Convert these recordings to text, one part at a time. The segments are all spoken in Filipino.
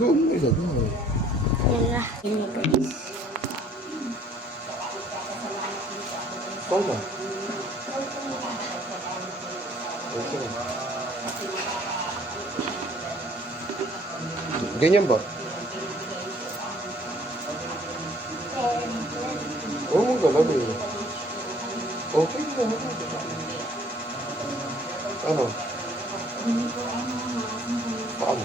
Doon mo ilagay. Yan na. Yan guys. Tama. Okay. Ganyan ba? Oo, mong galawin. Okay na. Ano? Paano?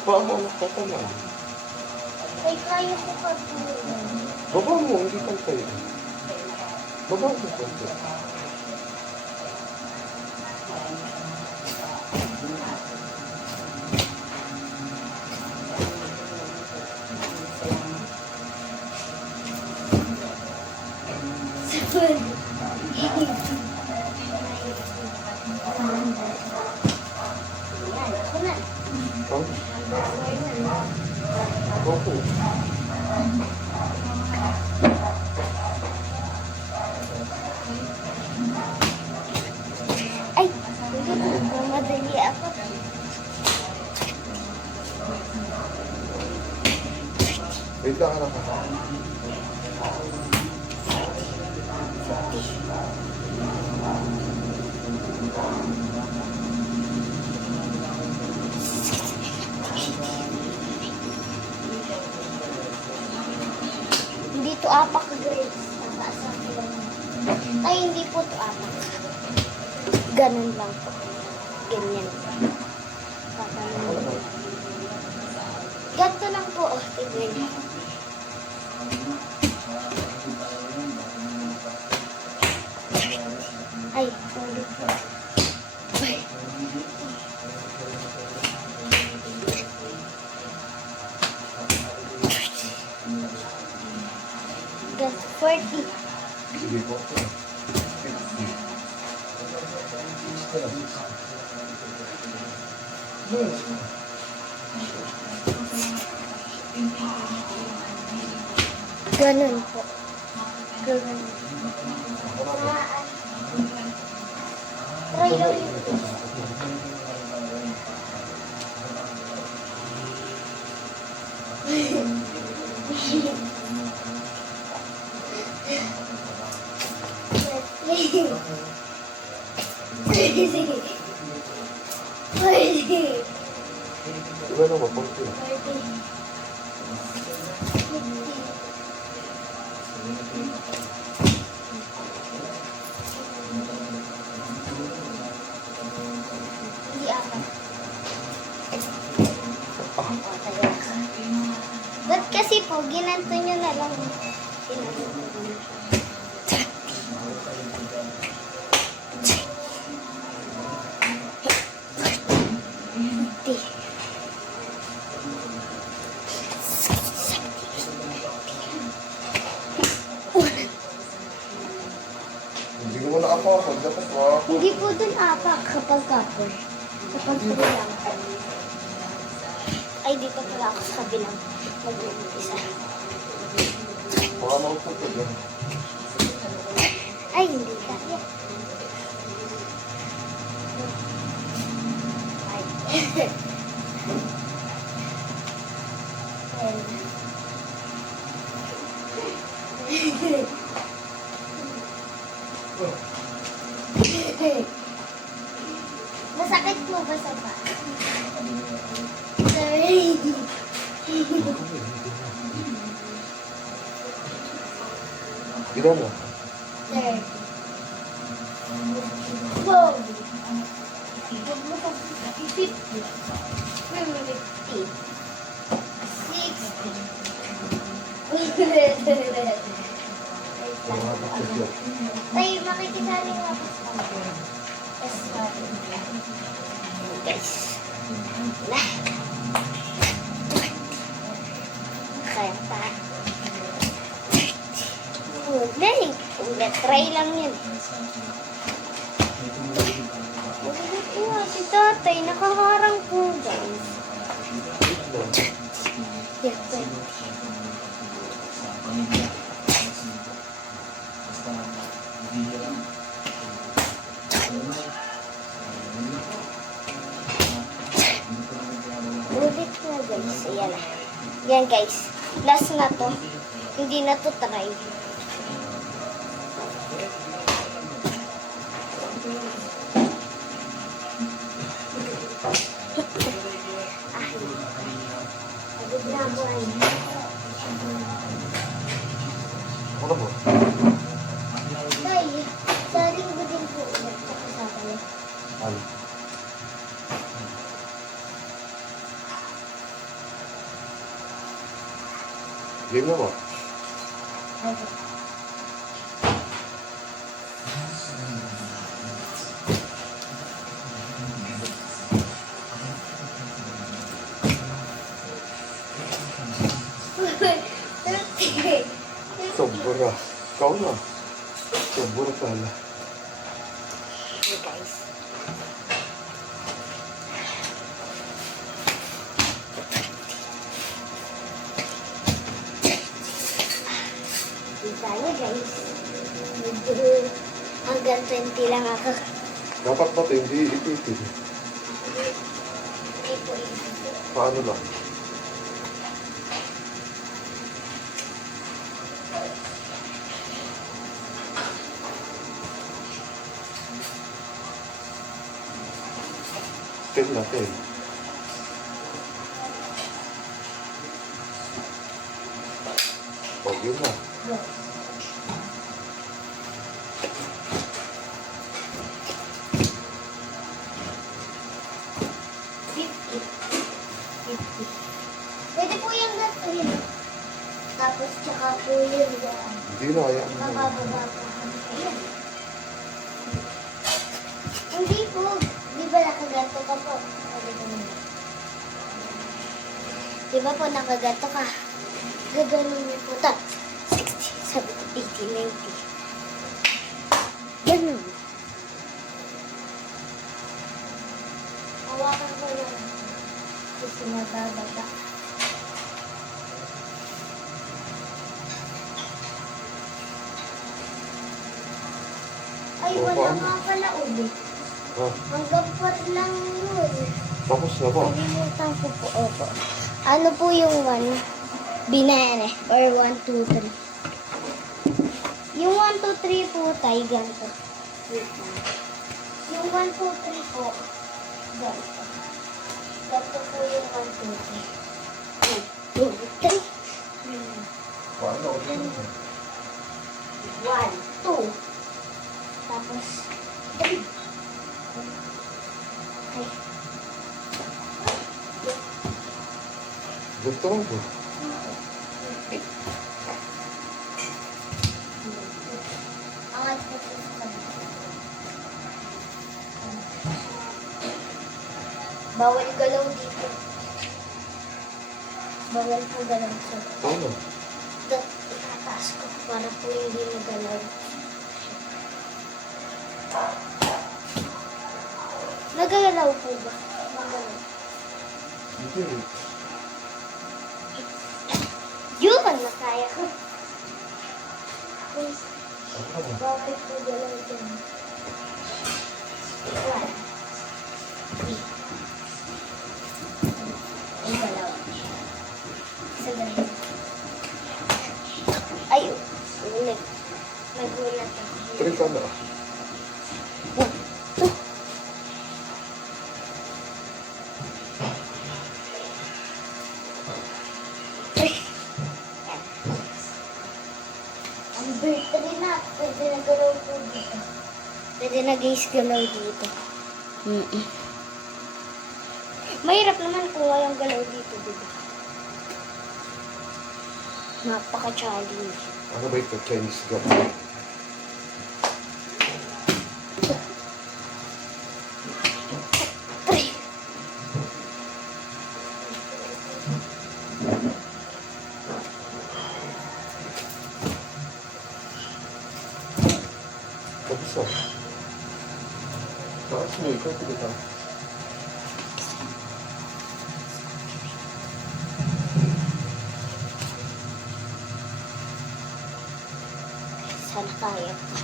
Paano ang tatamaan? Ay, kaya ko pa po. Baba mo, hindi pantay. Baba mo pantay. Yan, ako na. Oh, opo. Ay, madali ako. Wait lang, anak. Hindi to apak, guys. Nakaasap lang. Ay, hindi po to apak. Ganun lang po. Ganyan. Papanin. Ganito lang po. Oh, tignan. Ay, sorry po. Ay. That's 40. Sige po. Ganun po. Ganun. Try lang yun. Iba naman, konti. Hindi apat. O, tayo. Ba't kasi po, ginanto nyo na lang. Ginanto nyo na. Hindi ko na ako. Dapat mo. Hindi po dun apak kapag kapon. Kapag lang. Ay, dito pala ako sa kabilang. Mag-isa. Baka mauputod yan. Ay, hindi kaya. Ay. Masakit mo ba sa pa? Sorry. Ilan mo? Sir. Wow. 50. 60. Tay, makikisali nga po sa kampo. Yes, sorry. Guys. Na. Kaya pa. Ulit. Ulit. Try lang yun. Ulit po si tatay. Nakaharang po guys. Yes, sir. Ulit na guys. Ayan na. Yan guys. Last na to. Hindi na to try. Pagod na ako ay. Ano mo? Tay, sa linggo din po ulit. Tsaka sa kanya. Ano? Game na ba? Okay. Sobra. Ikaw na. Sobra pala. Hey guys. Di tayo guys. Medyo hanggang 20 lang ako. Dapat ba ito hindi ipitin? Hindi po ito. Paano lang? Ten natin. Oh, yun na. Go. Pwede po yung gatuhin. Tapos tsaka po yung Hindi na, kaya. mabababa po. Ayan. Hindi po. Di ba nakaganto ka po? Di ba po nakaganto ka? Gaganon niyo po. 60, 70, 80, 90. Ganun. Hawakan ko lang. Kasi nabababa. Ay, O, wala paano? nga pala ulit. Ah, Hanggang par lang yun. tapos na ba? Nalimutan ko po. Opo. Ano po yung one? Binane. Or 1, 2, 3. Yung 1, 2, 3 po tayo ganito. Wait lang. Yung 1, 2, 3 po. Ganito. Ganito po yung 1, 2, 3. 1, 2, 3. Paano? 1, 2. Tapos 3. Ay. Ganito lang po. Angat po po sa kanila. Bawal galaw dito. Bawal po galaw sa Paano? itataas ko para po hindi magalaw. Nagalaw po ba? Magalaw. Hindi. Yun! Nakaya ko. Please. Ano ba? Bawal po galaw dyan. 1. 3. Ay, galaw. Isa ganun. Ay, ulit. Nagulat ako. Try ka na. 1, 2. Ang birthday na. Pwede na galaw po dito. Pwede na guys galaw dito. Mahirap naman kung walang galaw dito, diba? Napaka-challenge. Ano ba ito? Chinese gum. Three. Tapos na. Taas mo, ikaw kita. Sana kaya ko.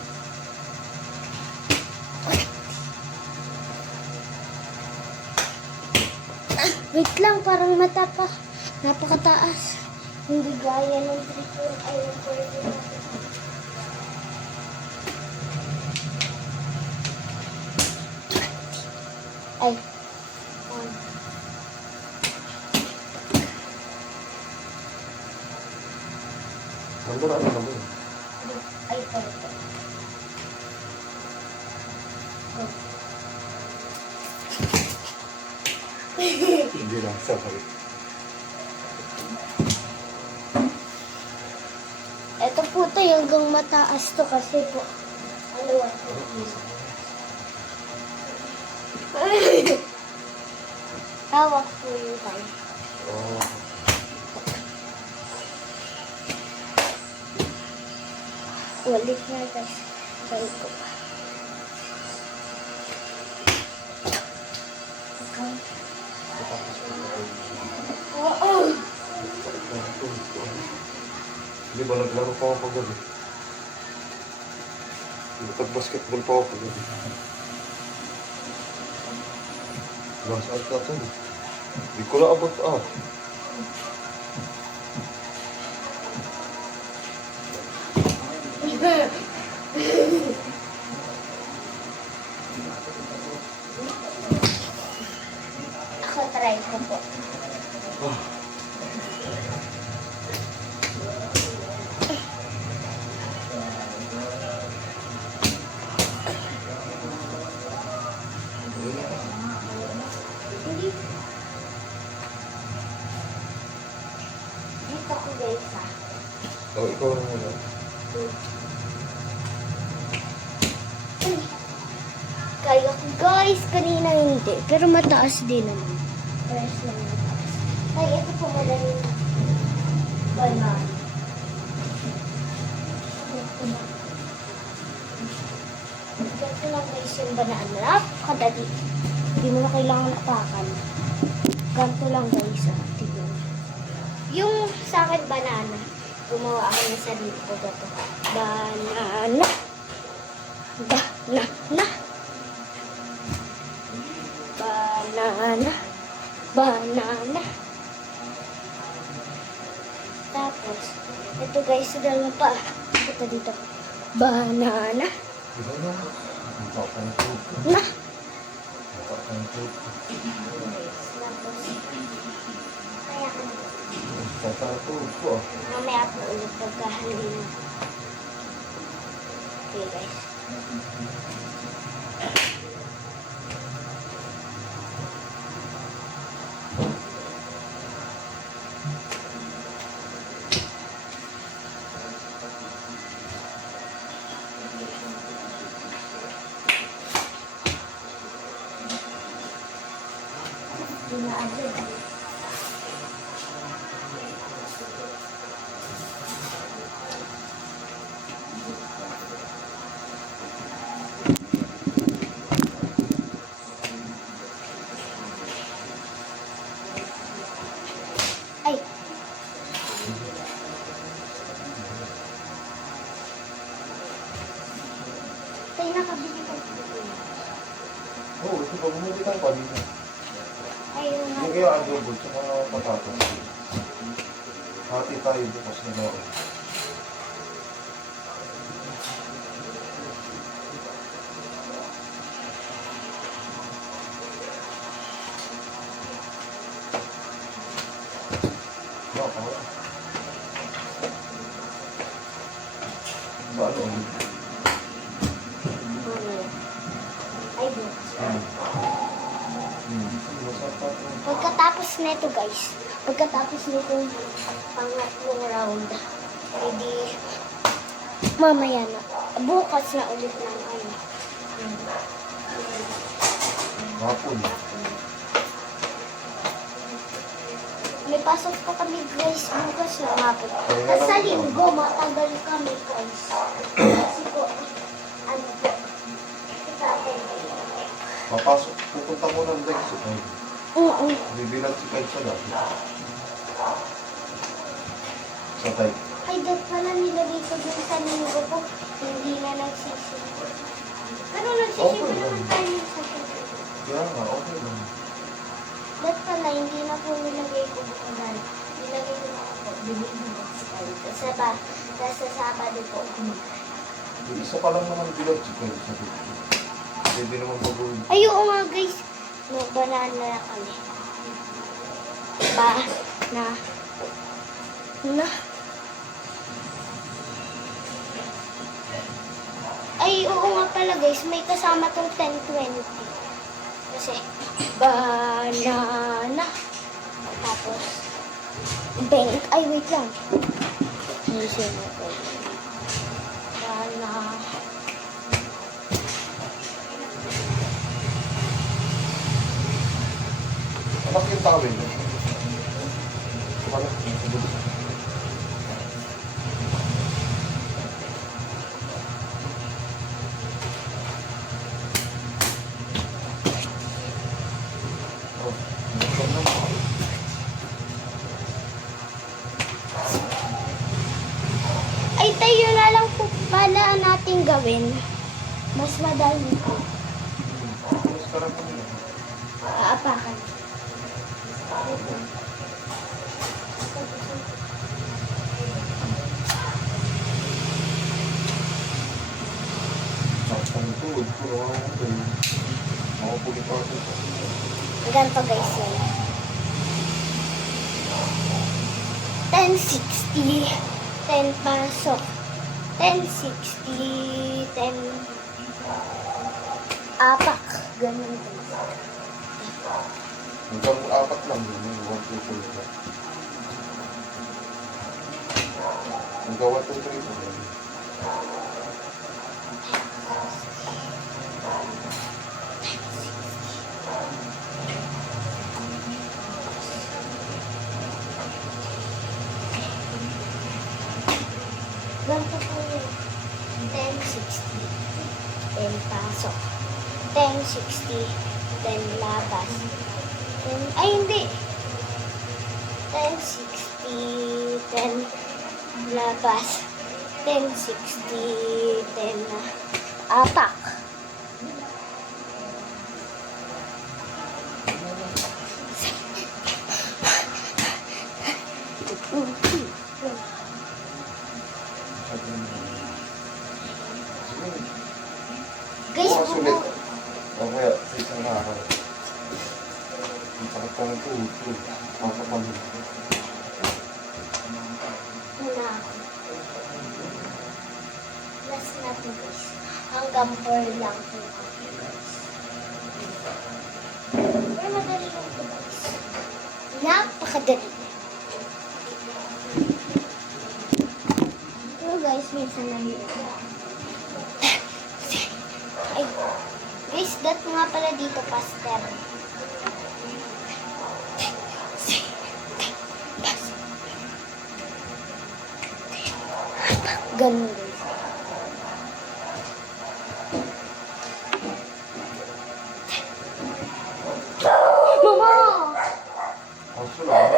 Wait lang, parang mata pa. Napakataas. Hindi gaya ng 3 ay ng 40. Ay. 1. Nandun ano naman. Ay, ito. Hindi lang sabay. Ito po to, hanggang mataas to kasi po. Ano ba? Tawak po yung tayo. Oh. Ulit na guys. Gawin ko pa. Okay. Oo. Hindi ba naglaro pa ako paggabi? Nagbasketball pa ako paggabi. Last out na ito. Hindi ko na abot Ako try ko po. Hindi. Dito ko guys Oh, ikaw na muna. Kaya ko guys, kanina hindi. Pero mataas din naman. Press lang mataas. Ay, ito po muna yung banana. Ganito lang guys yung banana. Napakadali. Hindi mo na kailangan apakan. Ganito lang guys. Tignan. Yung sa akin banana, gumawa ako ng sarili ko dito. Banana. Banana. Banana. Banana. Tapos, ito guys, dalawa pa. Ito dito. Banana. Diba na? Ang tapang food. Na. Ang tapang food. Tapos, kaya ka na. Ang tapang food po. Mamaya po ulit pagkahali na. Okay guys. Agad. Ay. Tayo nakabili ka. Oo, ito pa. Bumili tayo kanina. Ayun nga. Yung kaya adobo, tsaka patatas. Hati tayo bukas na laro. Wala. Paano ulit? Ay, bukas. Masarap po. Pagkatapos nito guys, pagkatapos nitong pangatlong round, edi mamaya na, bukas na ulit ng ano. Hapon. May pasok pa kami guys bukas na hapon. At sa linggo, matagal kami guys. Kasi po, ano po, Papasok, pupunta mo ng Lex. oo. Bibilat si Kyle sa gabi. Sa type. Ay, dahil pala nilagay ko dun sa linggo po, hindi na nagsisimula. Pero nagsisimula Okay lang. naman tayo sa Kaya nga, okay lang. Ba't pala hindi na po nilagay ko buko dahil nilagay ko na po, binigyan ko sa ba, nasa Sabado po kumakain. Yung isa pa lang naman bilog chicken sa dito. Pwede naman mag-uwi. Ay, oo nga guys. No, banana na kami. Ba, na. Ay, oo nga pala guys. May kasama tong 10-20. Kasi, banana. Tapos, bank. Ay, wait lang. Ayusin mo ko. Banana. Anak yung tawin mo. Anak yung tawin. Ay, tayo na lang po pala natin gawin. Mas madali po. Mas karap mo nila. Aapakan. Saktang tuod. Puro ako kayo. Makapuli pa ako. Ganito guys yan. 1060. 10 pasok. 1060. 10 apak. Ganun guys. Hanggang 4 lang yun. Yung 1, 2, 3. Hanggang 1, 2, 3. Ganito po yun. 1060. 10 pasok. 1060. 10 labas. 10, ay hindi. 1060. 10 labas. 1060. 10 atak. Guys, Bukas ulit. buko. O kaya, sa isang araw. Ang sakit pa ng tuhod ko. Papapalit ko. Muna ako. Last natin guys. Hanggang 4 lang po ako guys. Pero madali lang po guys. Napakadali. Pero guys, minsan lang yun. Ay, guys, that nga pala dito, pastor. Ganun guys. Mama! Kaso lang.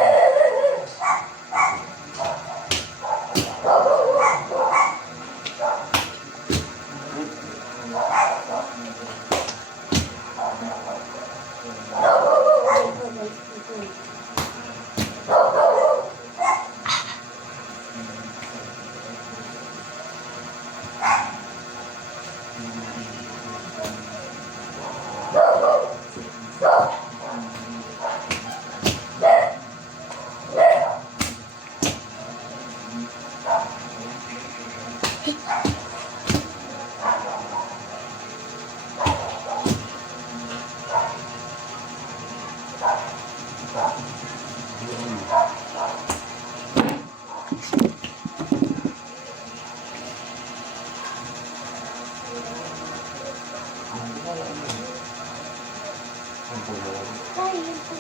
Tayo po.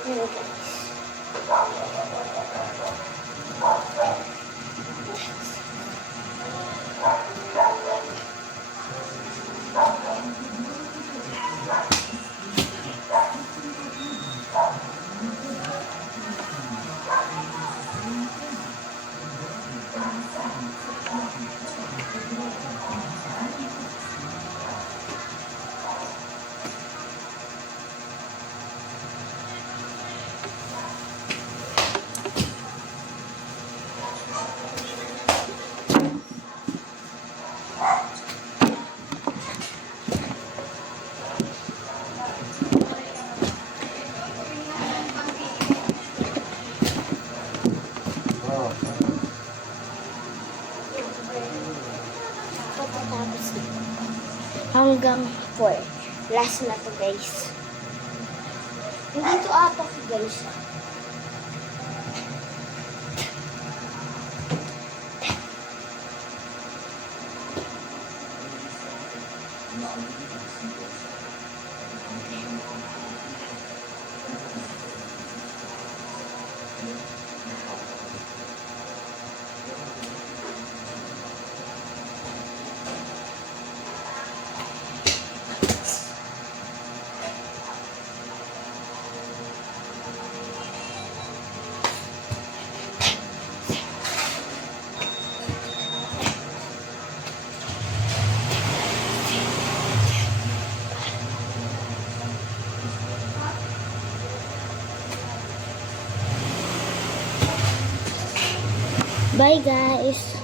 Hello guys. hanggang 4. Last na to guys. Hindi to apak guys. Bye guys!